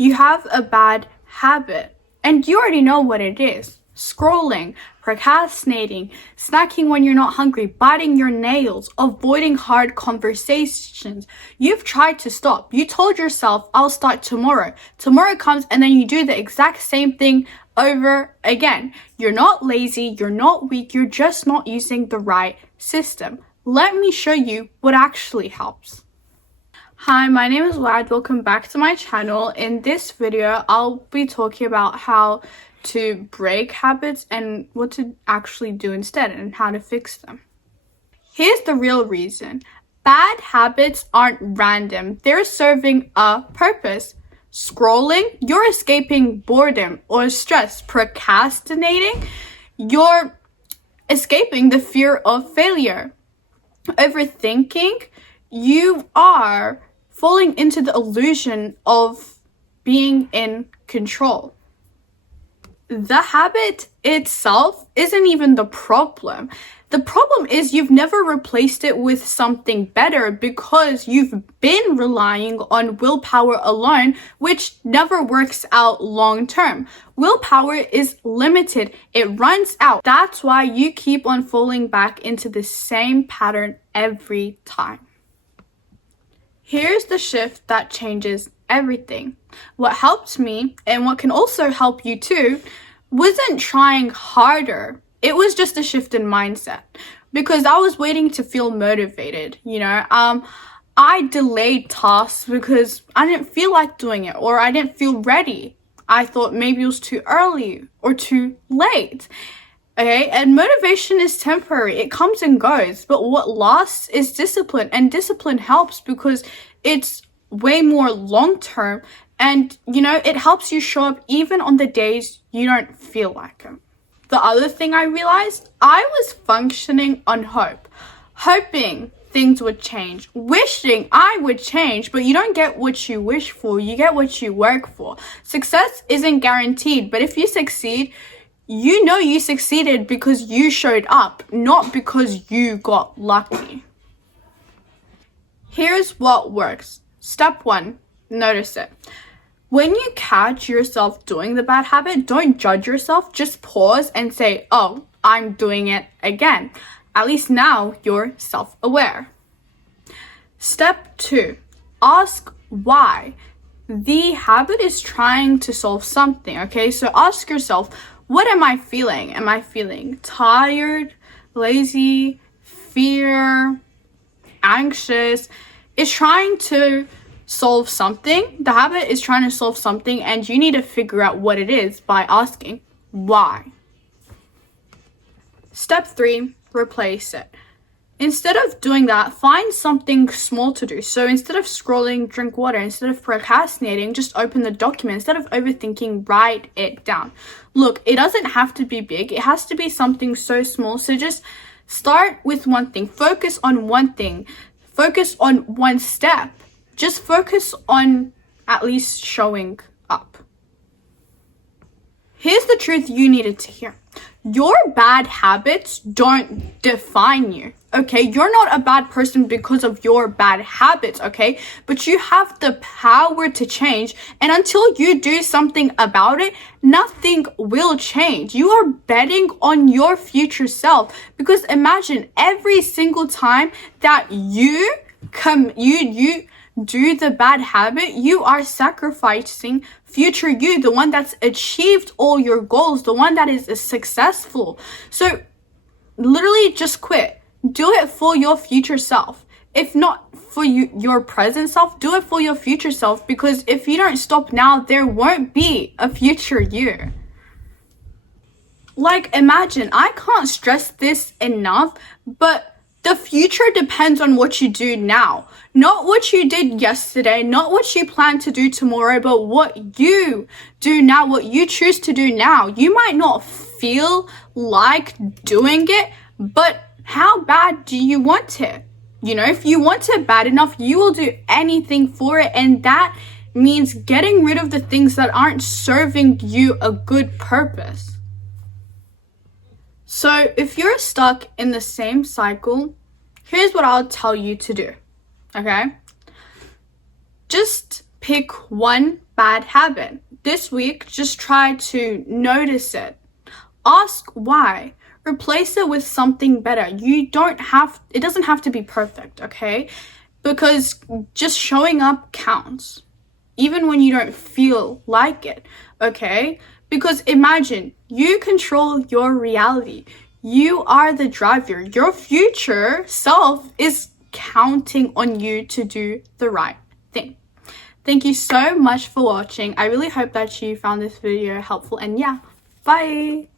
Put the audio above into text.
You have a bad habit, and you already know what it is. Scrolling, procrastinating, snacking when you're not hungry, biting your nails, avoiding hard conversations. You've tried to stop. You told yourself, I'll start tomorrow. Tomorrow comes and then you do the exact same thing over again. You're not lazy, you're not weak, you're just not using the right system. Let me show you what actually helps. Hi, my name is Waad. Welcome back to my channel. In this video, I'll be talking about how to break habits and what to actually do instead and how to fix them. Here's the real reason. Bad habits aren't random. They're serving a purpose. Scrolling, you're escaping boredom or stress. Procrastinating, you're escaping the fear of failure. Overthinking, you are falling into the illusion of being in control. The habit itself isn't even the problem. The problem is you've never replaced it with something better because you've been relying on willpower alone, which never works out long term. Willpower is limited. It runs out. That's why you keep on falling back into the same pattern every time. Here's the shift that changes everything. What helped me, and what can also help you too, wasn't trying harder. It was just a shift in mindset because I was waiting to feel motivated, I delayed tasks because I didn't feel like doing it or I didn't feel ready. I thought maybe it was too early or too late. Okay, and motivation is temporary. It comes and goes, but what lasts is discipline, and discipline helps because it's way more long-term and, it helps you show up even on the days you don't feel like it. The other thing I realized, I was functioning on hope, hoping things would change, wishing I would change, but you don't get what you wish for, you get what you work for. Success isn't guaranteed, but if you succeed, you succeeded because you showed up, not because you got lucky. Here's what works. Step 1, notice it. When you catch yourself doing the bad habit, don't judge yourself. Just pause and say, oh, I'm doing it again. At least now you're self-aware. Step 2, ask why. The habit is trying to solve something, okay? So ask yourself, what am I feeling? Am I feeling tired, lazy, fear, anxious? It's trying to solve something. The habit is trying to solve something, and you need to figure out what it is by asking why. Step 3, replace it. Instead of doing that, find something small to do. So instead of scrolling, drink water. Instead of procrastinating, just open the document. Instead of overthinking, write it down. Look, it doesn't have to be big. It has to be something so small. So just start with one thing. Focus on one thing. Focus on one step. Just focus on at least showing up. Here's the truth you needed to hear. Your bad habits don't define you, okay? You're not a bad person because of your bad habits, okay? But you have the power to change, and until you do something about it, nothing will change. You are betting on your future self because imagine every single time that you do the bad habit, you are sacrificing future you, the one that's achieved all your goals, the one that is successful. So literally just quit. Do it for your future self. If not for your present self, do it for your future self, because if you don't stop now, there won't be a future you. Like, imagine, I can't stress this enough, but the future depends on what you do now. Not what you did yesterday, not what you plan to do tomorrow, but what you do now, what you choose to do now. You might not feel like doing it, but how bad do you want it? If you want it bad enough, you will do anything for it, and that means getting rid of the things that aren't serving you a good purpose. So if you're stuck in the same cycle, here's what I'll tell you to do, okay? Just Pick one bad habit. This week, just try to notice it. Ask why. Replace it with something better. It doesn't have to be perfect, okay? Because just showing up counts, even when you don't feel like it, okay? Because imagine, you control your reality. You are the driver. Your future self is counting on you to do the right thing. Thank you so much for watching. I really hope that you found this video helpful, and yeah, bye!